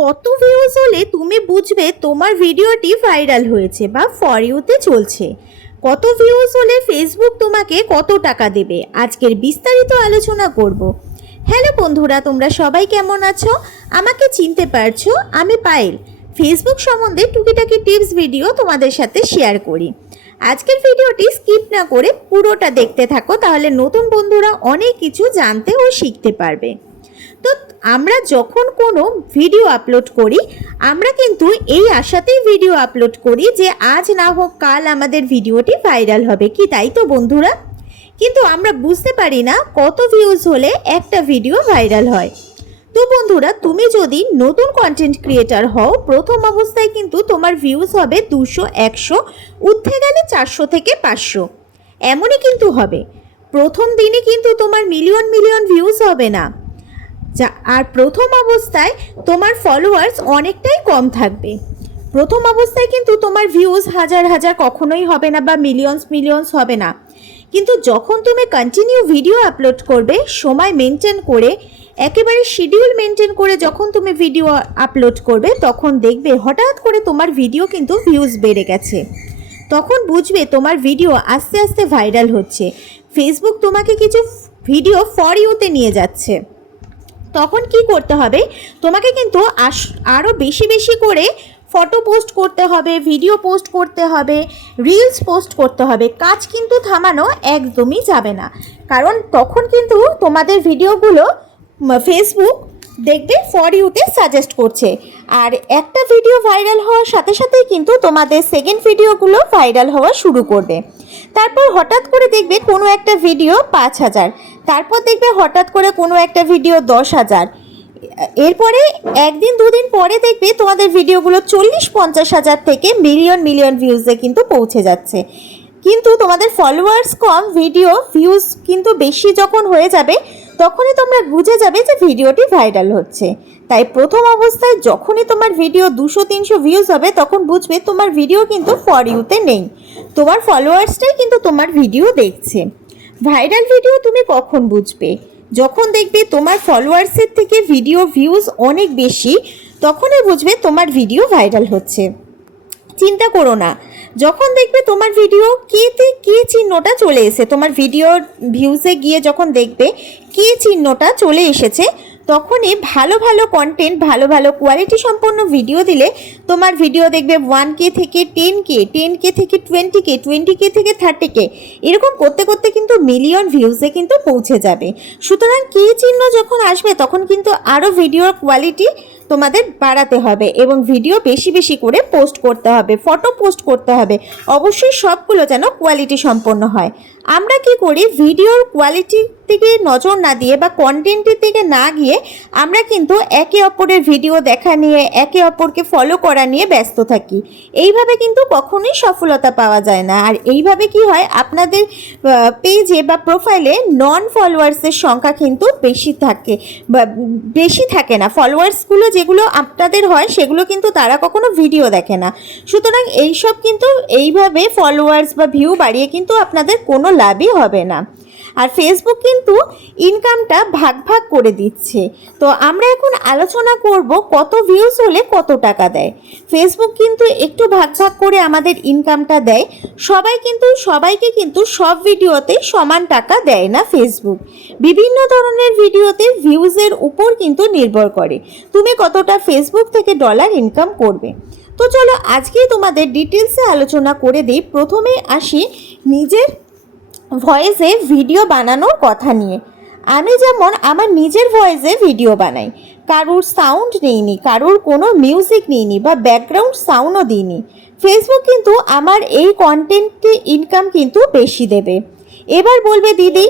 কত ভিউজ হলে তুমি বুঝবে তোমার ভিডিওটি ভাইরাল হয়েছে বা ফর ইউতে চলছে। কত ভিউজ হলে ফেসবুক তোমাকে কত টাকা দেবে? আজকের বিস্তারিত আলোচনা করব। হ্যালো বন্ধুরা, তোমরা সবাই কেমন আছো? আমাকে চিনতে পারছ? আমি পায়েল। ফেসবুক সম্বন্ধে টুকিটাকি টিপস ভিডিও তোমাদের সাথে শেয়ার করি। আজকের ভিডিওটি স্কিপ না করে পুরোটা দেখতে থাকো, তাহলে নতুন বন্ধুরা অনেক কিছু জানতে ও শিখতে পারবে। তো আমরা যখন কোনো ভিডিও আপলোড করি, আমরা কিন্তু এই আশাতেই ভিডিও আপলোড করি যে আজ না হোক কাল আমাদের ভিডিওটি ভাইরাল হবে। কি তাই তো বন্ধুরা? কিন্তু আমরা বুঝতে পারি না কত ভিউজ হলে একটা ভিডিও ভাইরাল হয়। তো বন্ধুরা, তুমি যদি নতুন কন্টেন্ট ক্রিয়েটার হও, প্রথম অবস্থায় কিন্তু তোমার ভিউজ হবে দুশো, একশো উঠে গেলে চারশো থেকে পাঁচশো। এমনই কিন্তু হবে। প্রথম দিনে কিন্তু তোমার মিলিয়ন মিলিয়ন ভিউজ হবে না। যা, আর প্রথম অবস্থায় তোমার ফলোয়ার্স অনেকটাই কম থাকবে। প্রথম অবস্থায় কিন্তু তোমার ভিউজ হাজার হাজার কখনোই হবে না বা মিলিয়নস মিলিয়নস হবে না। কিন্তু যখন তুমি কন্টিনিউ ভিডিও আপলোড করবে, সময় মেনটেন করে, একেবারে শিডিউল মেনটেন করে যখন তুমি ভিডিও আপলোড করবে, তখন দেখবে হঠাৎ করে তোমার ভিডিও কিন্তু ভিউজ বেড়ে গেছে। তখন বুঝবে তোমার ভিডিও আস্তে আস্তে ভাইরাল হচ্ছে। ফেসবুক তোমাকে কিছু ভিডিও ফর ইউতে নিয়ে যাচ্ছে। তখন কি করতে হবে? তোমাকে কিন্তু আরও বেশি বেশি করে ফটো পোস্ট করতে হবে ভিডিও পোস্ট করতে হবে রিলস পোস্ট করতে হবে। কাজ কিন্তু থামানো একদমই যাবে না। কারণ তখন কিন্তু তোমাদের ভিডিওগুলো ফেসবুক দেখবে ফর ইউতে সাজেস্ট করছে। আর একটা ভিডিও ভাইরাল হওয়ার সাথে সাথেই কিন্তু তোমাদের সেকেন্ড ভিডিওগুলো ভাইরাল হওয়া শুরু করবে। তারপর হঠাৎ করে দেখবে কোনো একটা ভিডিও পাঁচ হাজার। তারপর দেখবে হঠাৎ করে কোনো একটা ভিডিও দশ হাজার। এরপরে একদিন, দুদিন পরে দেখবে তোমাদের ভিডিওগুলো চল্লিশ, পঞ্চাশ হাজার থেকে মিলিয়ন মিলিয়ন ভিউজে কিন্তু পৌঁছে যাচ্ছে। কিন্তু তোমাদের ফলোয়ার্স কম ভিডিও ভিউজ কিন্তু বেশি যখন হয়ে যাবে তখনই তোমরা বুঝে যাবে যে ভিডিওটি ভাইরাল হচ্ছে। তাই প্রথম অবস্থায় যখনই তোমার ভিডিও দুশো, তিনশো ভিউজ হবে, তখন বুঝবে তোমার ভিডিও কিন্তু ফর ইউতে নেই। তোমার ফলোয়ার্সটাই কিন্তু তোমার ভিডিও দেখছে। ভাইরাল ভিডিও তুমি কখন বুঝবে? যখন দেখবে তোমার ফলোয়ার্সের থেকে ভিডিও ভিউজ অনেক বেশি, তখনই বুঝবে তোমার ভিডিও ভাইরাল হচ্ছে। চিন্তা করো না। যখন দেখবে তোমার ভিডিও কেতে কে চিহ্নটা চলে এসে তোমার ভিডিওর ভিউজে গিয়ে যখন দেখবে কে চিহ্নটা চলে এসেছে, তখনই ভালো ভালো কন্টেন্ট ভালো ভালো কোয়ালিটি সম্পন্ন ভিডিও দিলে তোমার ভিডিও দেখবে ওয়ান কে থেকে টেন কে টেন কে থেকে টোয়েন্টি কে টোয়েন্টি কে থেকে থার্টি কে এরকম করতে করতে কিন্তু মিলিয়ন ভিউজে কিন্তু পৌঁছে যাবে। সুতরাং কে চিহ্ন যখন আসবে, তখন কিন্তু আরও ভিডিওর কোয়ালিটি তোমাদের বাড়াতে হবে এবং ভিডিও বেশি বেশি করে পোস্ট করতে হবে ফটো পোস্ট করতে হবে। অবশ্যই সবগুলো যেন কোয়ালিটি সম্পন্ন হয়। আমরা কি করি? ভিডিওর কোয়ালিটির দিকে নজর না দিয়ে বা কন্টেন্টের দিকে না গিয়ে আমরা কিন্তু একে অপরের ভিডিও দেখা নিয়ে, একে অপরকে ফলো করা নিয়ে ব্যস্ত থাকি। এইভাবে কিন্তু কখনোই সফলতা পাওয়া যায় না। আর এইভাবে কি হয়? আপনাদের পেজে বা প্রোফাইলে নন ফলোয়ার্সের সংখ্যা কিন্তু বেশি থাকে, বা বেশি থাকে না। ফলোয়ার্সগুলো যেগুলো আপনাদের হয়, সেগুলো কিন্তু তারা কখনো ভিডিও দেখে না। সুতরাং এইসব কিন্তু এইভাবে ফলোয়ার্স বা ভিউ বাড়িয়ে কিন্তু আপনাদের কোনো লাভই হবে না। আর ফেসবুক কিন্তু ইনকামটা ভাগ ভাগ করে দিচ্ছে। তো আমরা এখন আলোচনা করব কত ভিউজ হলে কত টাকা দেয়। ফেসবুক কিন্তু একটু ভাগ ভাগ করে আমাদের ইনকামটা দেয়। সবাই কিন্তু, সবাইকে কিন্তু সব ভিডিওতে সমান টাকা দেয় না ফেসবুক বিভিন্ন ধরনের ভিডিওতে ভিউজের উপর কিন্তু নির্ভর করে। তুমি কতটা ফেসবুক থেকে ডলার ইনকাম করবে? তো চলো আজকেই তোমাদের ডিটেলসে আলোচনা করে দিই। প্রথমে আসি নিজের ভয়েসে ভিডিও বানানোর কথা নিয়ে। আমি যেমন আমার নিজের ভয়েসে ভিডিও বানাই। কারুর সাউন্ড নেইনি, কারুর কোনো মিউজিক নেইনি বা ব্যাকগ্রাউন্ড সাউন্ডও দিইনি। ফেসবুক কিন্তু আমার এই কন্টেন্টে ইনকাম কিন্তু বেশি দেবে। এবার বলবে, দিদি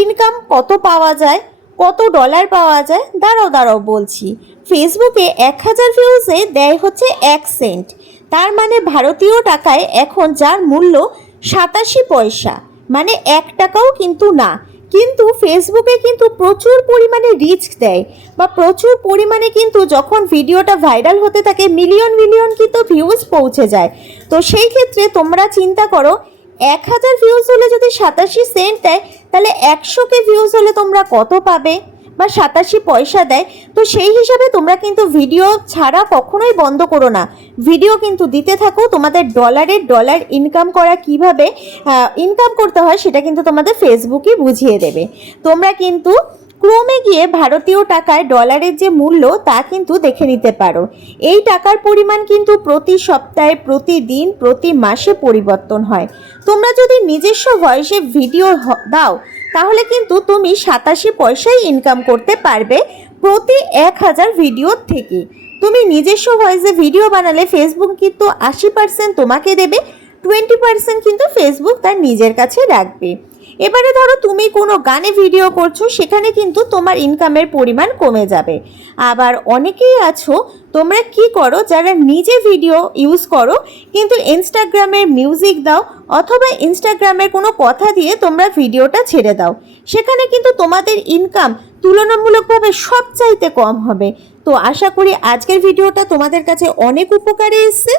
ইনকাম কত পাওয়া যায়? কত ডলার পাওয়া যায়? দাঁড়াও দাঁড়াও বলছি। ফেসবুকে এক হাজার ভিউজে দেয় হচ্ছে এক সেন্ট তার মানে ভারতীয় টাকায় এখন যার মূল্য সাতাশি পয়সা। মানে এক টাকাও কিন্তু না। কিন্তু ফেসবুকে কিন্তু প্রচুর পরিমাণে রিচ দেয় বা প্রচুর পরিমাণে কিন্তু যখন ভিডিওটা ভাইরাল হতে থাকে মিলিয়ন মিলিয়ন কিন্তু ভিউজ পৌঁছে যায়। তো সেই ক্ষেত্রে তোমরা চিন্তা করো, এক হাজার ভিউজ হলে যদি সাতাশি সেন্ট দেয়, তাহলে একশোকে ভিউজ হলে তোমরা কত পাবে? বা সাতাশি পয়সা দেয়, তো সেই হিসাবে তোমরা কিন্তু ভিডিও ছাড়া কখনোই বন্ধ করো না। ভিডিও কিন্তু দিতে থাকো, তোমাদের ডলারের ডলার ইনকাম করা কীভাবে ইনকাম করতে হয় সেটা কিন্তু তোমাদের ফেসবুকই বুঝিয়ে দেবে। তোমরা কিন্তু ক্রমে গিয়ে ভারতীয় টাকায় ডলারের যে মূল্য, তা কিন্তু দেখে নিতে পারো। এই টাকার পরিমাণ কিন্তু প্রতি সপ্তাহে, প্রতিদিন, প্রতি মাসে পরিবর্তন হয়। তোমরা যদি নিজস্ব ভয়েসে ভিডিও দাও তাহলে কিন্তু তুমি সাতাশি পয়সাই ইনকাম করতে পারবে প্রতি এক হাজার ভিডিওর থেকে। তুমি নিজস্ব ভয়েসে ভিডিও বানালে ফেসবুক কিন্তু আশি পার্সেন্ট তোমাকে দেবে টোয়েন্টি পার্সেন্ট কিন্তু ফেসবুক তার নিজের কাছে রাখবে। এবারে ধরো তুমি কোনো গানে ভিডিও করছ, সেখানে কিন্তু তোমার ইনকামের পরিমাণ কমে যাবে। আবার অনেকেই আছো, তোমরা কি করো, যারা নিজে ভিডিও ইউজ করো, কিন্তু ইনস্টাগ্রামের মিউজিক দাও, অথবা ইনস্টাগ্রামের কোনো কথা দিয়ে তোমরা ভিডিওটা ছেড়ে দাও। সেখানে কিন্তু তোমাদের ইনকাম তুলনামূলকভাবে সবচাইতে কম হবে। তো আশা করি আজকের ভিডিওটা তোমাদের কাছে অনেক উপকারে এসছে।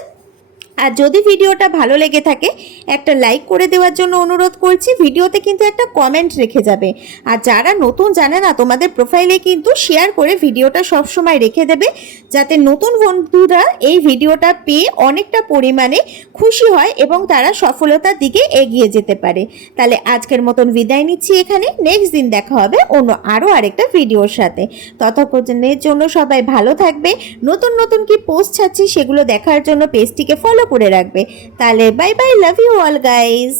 আর যদি ভিডিওটা ভালো লেগে থাকে, একটা লাইক করে দেওয়ার জন্য অনুরোধ করছি, ভিডিওতে কিন্তু একটা কমেন্ট রেখে যাবে। আর যারা নতুন জানে না, তোমাদের প্রোফাইলে কিন্তু শেয়ার করে ভিডিওটা সব সময় রেখে দেবে, যাতে নতুন বন্ধুরা এই ভিডিওটা পেয়ে অনেকটা পরিমাণে খুশি হয় এবং তারা সফলতার দিকে এগিয়ে যেতে পারে। তাহলে আজকের মতন বিদায় নিচ্ছি এখানে। নেক্সট দিন দেখা হবে অন্য আরও আরেকটা ভিডিওর সাথে। ততক্ষণের জন্য সবাই ভালো থাকবে। নতুন নতুন কি পোস্ট ছাড়ছি, সেগুলো দেখার জন্য পেজটিকে ফলো করে রাখবে। তাহলে bye bye love you all guys